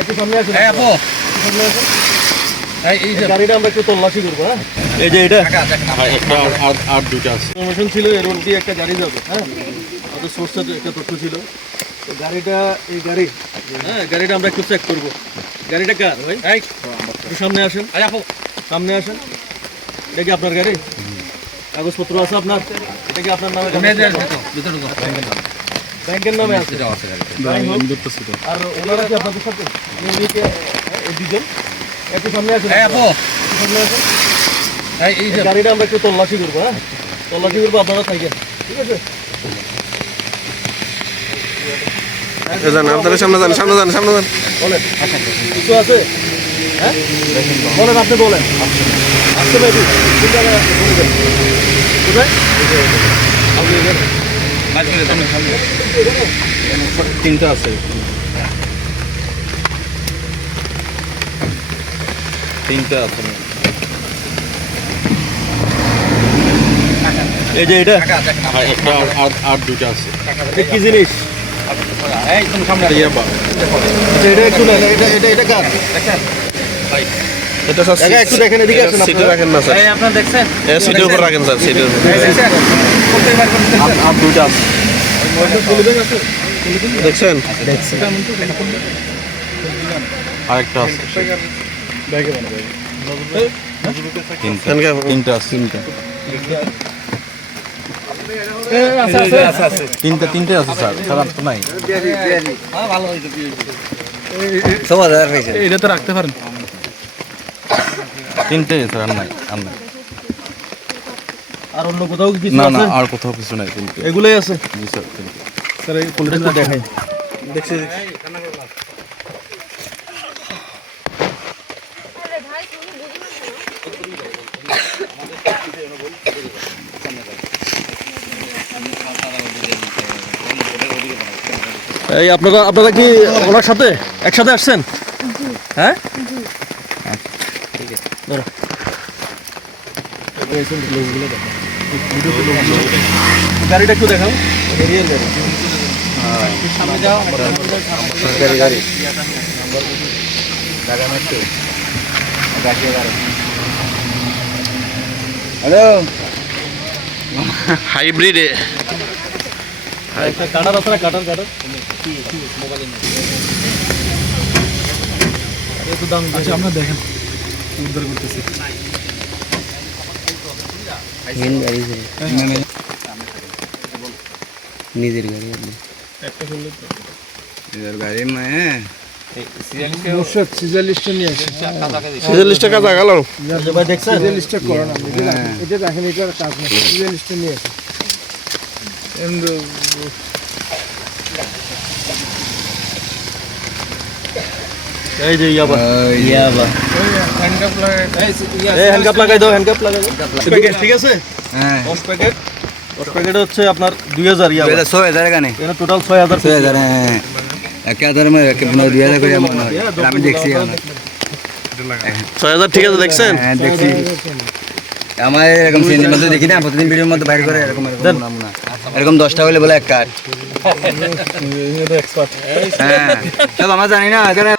একটু সামনে আসুন। সামনে আসুন। এই গাড়িটা আমরা একটু তল্লাশি করবো। হ্যাঁ, এই যে এটা একটা আর দুইটা আছে। ইনফরমেশন ছিল এর রোড দিয়ে একটা গাড়ি যাবে। হ্যাঁ, আমাদের সোর্সে একটা তথ্য ছিল। তো গাড়িটা এই গাড়ি, হ্যাঁ গাড়িটা আমরা একটু চেক করবো। গাড়িটা কার ভাই? একটু সামনে আসেন। সামনে আসেন। এটা কি আপনার গাড়ি? কাগজপত্র আছে আপনার? এটা কি আপনার নামে? ব্যাংকের নামে আছে। আর ওনারা কি আপনাদের সাথে? দুজন একটু সামনে আসেন। সামনে আসেন। এই গাড়িটা আমরা একটু তল্লাশি করবো। হ্যাঁ, তল্লাশি করবো, আপনারা থাকেন, ঠিক আছে? আপনাদের সামনে যান। বলেন কিছু আছে? হ্যাঁ বলেন, আপনি বলেন। আসতে পারি কোথায়? তিনটা আছে। এই যে এটা একটা আর দুইটা আছে। এটা কি জিনিস? এটা একটু না, এটা কার? এটা স্যার জায়গা একটু দেখেন, এদিকে আসেন। সিটে রাখেন না স্যার, আপনারা দেখছেন? সিটের উপর রাখেন স্যার, সিটের উপর। আর দুইটা আছে। দেখছেন? আরেকটা আছে। তিনটা আছে। তিনটে আছে স্যার, খারাপ তো নাই। এটা তো রাখতে পারেন। তিনটে স্যার, আর নাই। আর অন্য কোথাও কি কিছু না আছে? আর কোথাও কিছু নাই। তিনটে। এগুলোই আছে জি স্যার, তিনটে। স্যার। এই ফুলটা দেখাই। দেখছি। এই আপনারা কি ওনার সাথে একসাথে আসছেন? হ্যাঁ, ঠিক আছে। ধরো গাড়িটা একটু দেখাও। হ্যালো, হাইব্রিড কাটার আছে না? কাটার একটু দাম। আচ্ছা আপনারা দেখেন উদ্ধার করতেছি। নিজের গাড়ি গাড়ি মানে সিজনলিস্টে কাজ আগাল। ভাই দেখছেন? এটা দেখেন, এটার কাজ না, লিস্টে নিয়ে আসে। এই যে ইয়াবা হ্যান্ডকাপ লাগাই দাও। হ্যান্ডকাপ লাগাই দাও। প্যাকেট ঠিক আছে? হ্যাঁ 10 প্যাকেট। 10 প্যাকেট হচ্ছে আপনার 2000 ইয়াবা। 6000 গানে এটা টোটাল 6000। 6000 হ্যাঁ 1000 में 2000 করে আমি দেখছি। 6000 ঠিক আছে? দেখছেন? হ্যাঁ দেখছি। আমার এরকম সিনের মধ্যে দেখি না, প্রতিদিন ভিডিওর মধ্যে বাইর করে এরকম নমুনা। এরকম 10টা হলে বলে এক কাট। হ্যাঁ সব আমরা জানি না এখানে।